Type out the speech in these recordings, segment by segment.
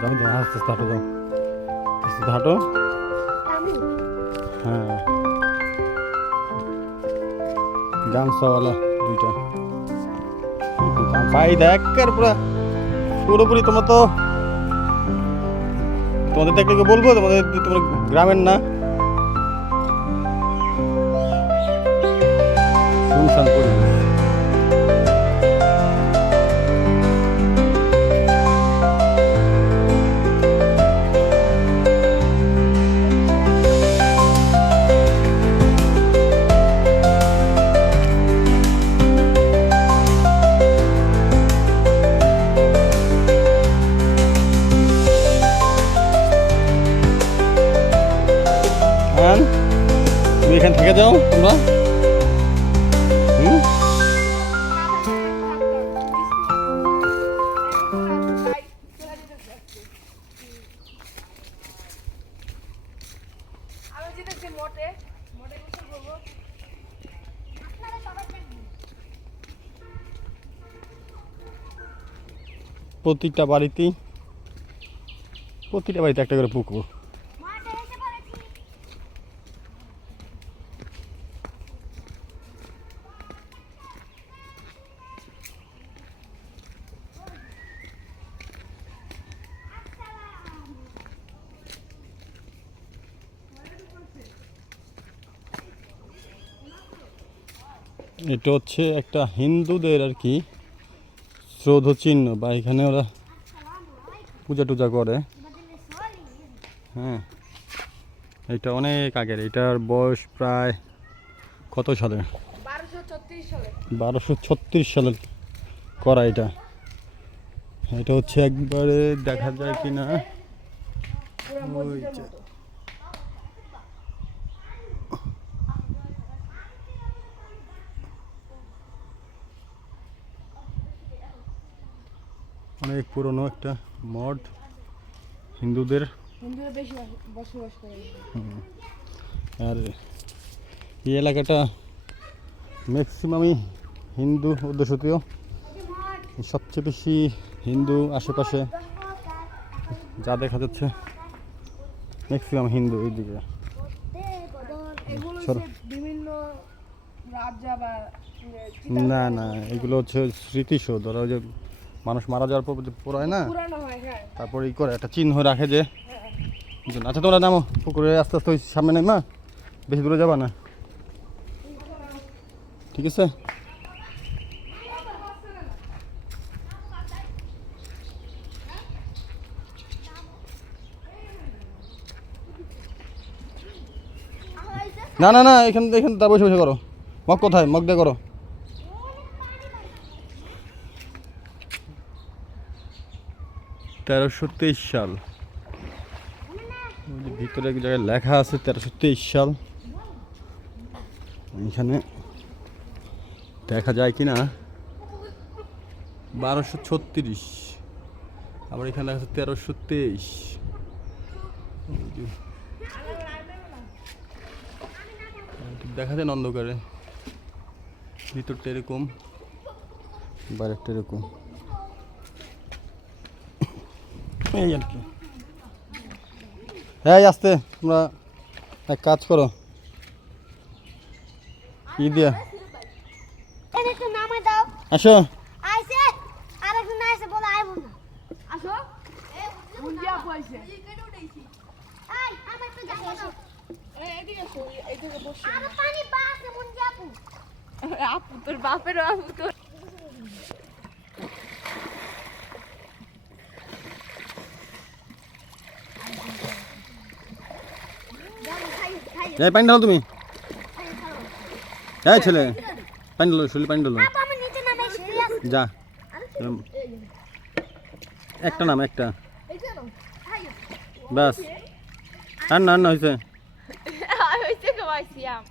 যাও যাও, আস্তে আস্তে হাঁটো যাও আস্তে হাঁটো দুইটা। ভাই, দেখ পুরোপুরি তোমার তো তোমাদের দেখলে বলব, তোমাদের তোমার গ্রামের না। আন তুমি এখান থেকে যাও তোমরা। প্রতিটা বাড়িতেই প্রতিটা বাড়িতে একটা করে পুকুর। এটা হচ্ছে একটা হিন্দুদের আর কি শ্রদ্ধ চিহ্ন বা এখানে ওরা পূজা টুজা করে। হ্যাঁ এটা অনেক আগের, এটার বয়স প্রায় কত সালে? বারোশো ছত্রিশ সালে করা এটা। এটা হচ্ছে একবারে দেখা যায় কি না পুরো ওই অনেক পুরনো একটা মঠ হিন্দুদের। আর এই এলাকাটা ম্যাক্সিমামই হিন্দু অধ্যুষিত সবচেয়ে বেশি হিন্দু আশেপাশে যা দেখা যাচ্ছে ম্যাক্সিমাম হিন্দু রাজা বা না না এগুলো হচ্ছে স্মৃতিসৌধ। ওরা ওই যে মানুষ মারা যাওয়ার পর পোড়ায় না? হ্যাঁ তারপর ই করে একটা চিহ্ন রাখে যে। আচ্ছা তোমরা নামো পুকুরে আস্তে আস্তে ওই সামনে নেই মা বেশি দূরে যাবা না। ঠিক আছে? না না না এখান এখান তা বসে বসে করো। মগ কোথায়? মগ দিয়ে করো। তেরোশো তেইশ সাল। ভিতরে এক জায়গায় লেখা আছে তেরোশো তেইশ সাল। এখানে দেখা যায় কি না? বারোশো ছত্রিশ। আবার এখানে আছে তেরোশো তেইশ। দেখা যায় অন্ধকারে। ভিতরটা এরকম। বাইরেটা এরকম। এই আর কি। হ্যাঁ আসতে তোমরা এক কাজ করো। কি দিয়া। একটু নামে দাও। আসো। আইসে আর একটু না আইসে বলে আইব না আসো মুন্ডিয়া পয়সা আই আমার একটু যাই আসো এদিকে আসো এদিকে বসো আর পানি বাসে মন যাব আপু তোর বাপের আপু তোর খাই খাই এই পানি ঢালো তুমি। এই ছেলে পানি ঢালো শুলি পানি ঢালো। আপা আমি নিচে নামে সিরিয়াস যা। একটা নাম একটা। ব্যাস। আর না আর না হয়েছে হয়েছে কমাইছি আম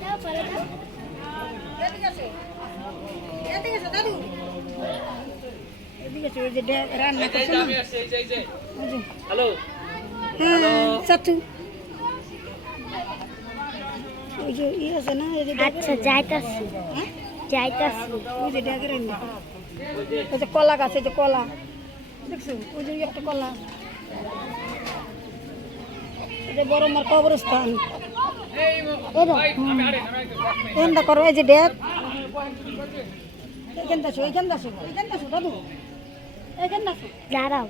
দাও পরে দাও এদিকে আছে ওই যে ডে- রান্না করছে না হ্যালো চাচু ওই যে ই আছে না আচ্ছা যাইতাছি যাইতাছি ওই যে ড্যাগের এনে ওই যে কলা গাছ এই যে কলা দেখছ ওই যে একটা কলা যে বড় মার কবরস্থান এখানটা করো এই যে ড্যাগ এখানটা আসো দাদু দাঁড়াও।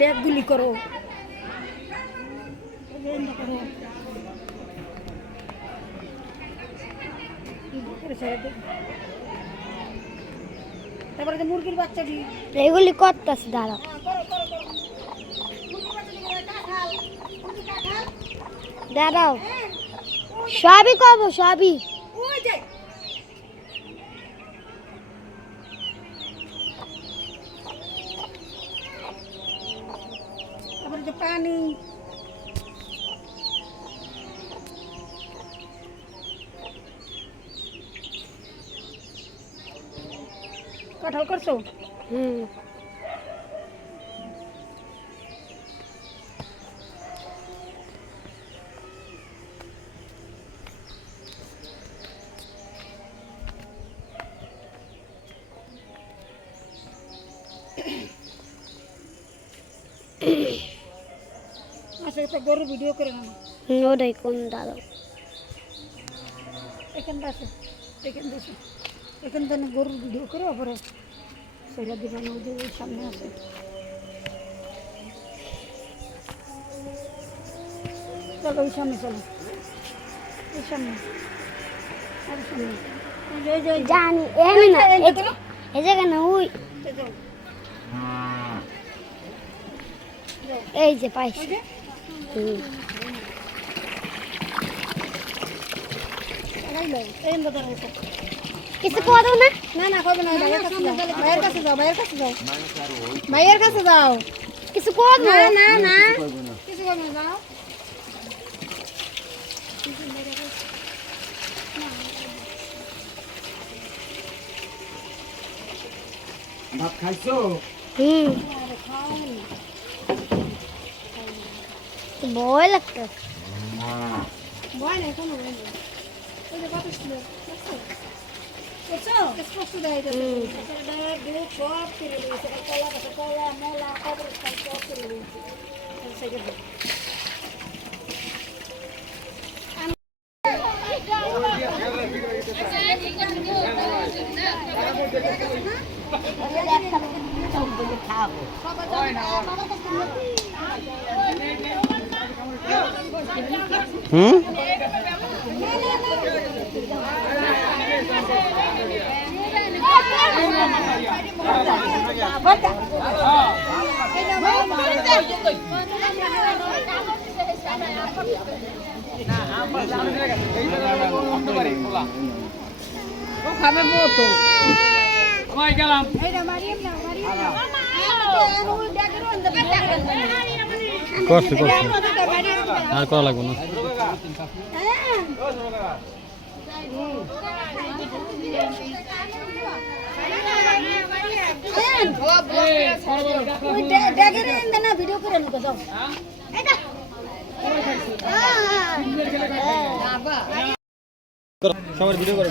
যে করো ওই করো। তারপরে মুরগির এগুলি করতেছি দাঁড়াও। দাঁড়াও। সবই কব সবই ওই যে তারপরে যে পানি। কাঁঠাল করছ? হুম। আচ্ছা একটা গরুর ভিডিও করে না ওটাই কোন দাঁড়াও এখানটা আছে এখানটা আছে এখান থেকে গরুর ভিডিও করে পরে সেটা দিবেন ওই সামনে আছে। চলো ওই সামনে চলো। ওই সামনে। আর সামনে। জানি এখানে না এই জায়গায় না ওই। এই যে পাইছি। কিছু করো না? না না করবে না ভাইয়ের কাছে যাও। ভাইয়ের কাছে যাও ভাইয়ের কাছে যাও। কাছে যাও। কিছু করো না? না না কিছু করবে না? যাও। ভাত খাইছো? হুম। ভয় লাগতো ভয় নেই কোনো ভয় নেই কত সুন্দর? স্পষ্ট দুধ সব কিনে দিয়েছে। কলা কলা, মলা, কবরস্থান সব কিনে দিয়েছে। এই সাইডে দাও। হুম ব্যাগের মধ্যে ব্যাগের মধ্যে। করছি করছি আর করা লাগবে না হ্যাঁ। ওই ড্যা- ড্যাগের মধ্যে না ভিডিও করে নিতে যাও করো, সবার ভিডিও করো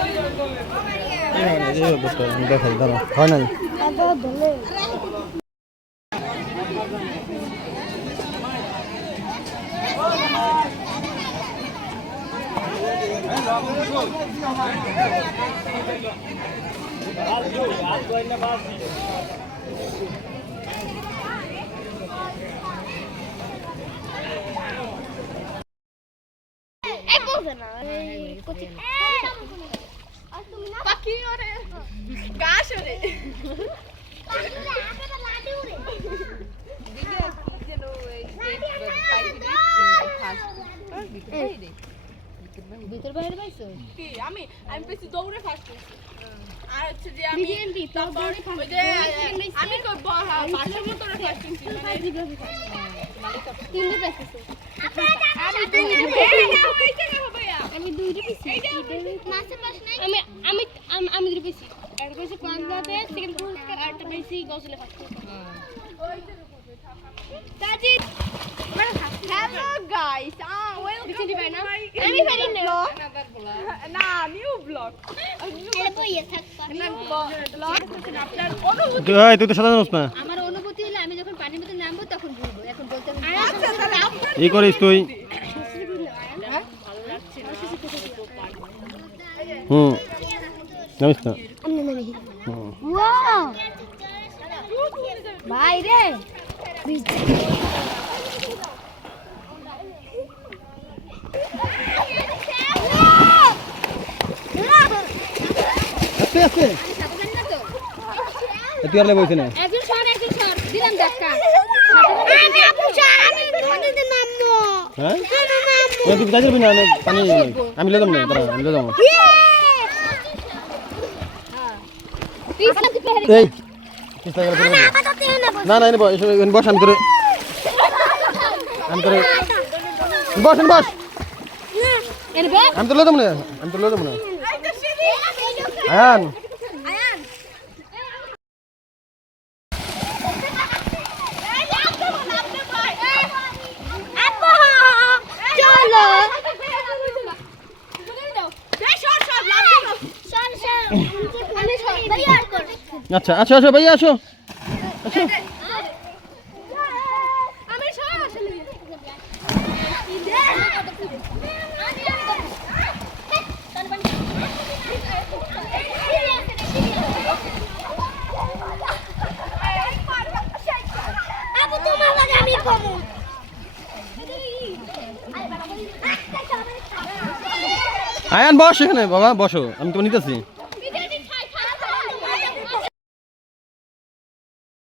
ওই ছেলে যাও। না। দেখাই দাঁড়া হয় নাই এই বলছে না এই কচি আর তুমি না পাখি ওরে গাছ ওরে পাখিরা আকারে লাডি উড়ে ভিতর বাইরে পাইছো? কি? আমি আমি পেছি দৌড়ে ফার্স্ট আর হচ্ছে যে আমি তারপর ওই যে আমি তো পাশের মতো ফার্স্ট মানে তিনটে আমি দুইটা আমি আমি আমি একটা পাঞ্জাবে সেকেন্ড পুরস্কার গজলে first hello guys uh welcome দিতে পারি না আমি পারি না না নিউ ব্লগ এটা তো ইয়ে থাক ব্লগ আপনার অনুভূতি তুই এই, তুই তো জানোস না আমার অনুভূতি হলো আমি যখন পানির মধ্যে নামবো তখন বুঝব এখন বলতে হবে আচ্ছা তাহলে আপনার ই করিস তুই হুম জানিস না ভাই রে আস্তে আস্তে। তুই আর বলছিস না? একজন সর একজন সর। দিলাম ধাক্কা। আমি আপু স্যার আমি নদীতে নামবো হ্যাঁ? তুই যাবি না? পানি আমি লেদাম না দাঁড়া আমি পিছলা এই। পিছলা গেলে না না এনে বস এনে বস আমি তোরে আমি তোরে বস এনে বস। আমি তো লেদাম না আমি তো লেদাম না আয়ান। আপু আচ্ছা আসো আসো ভাইয়া আসো। কমু। আয়ান বস এখানে বাবা বসো আমি তো নিতেছি।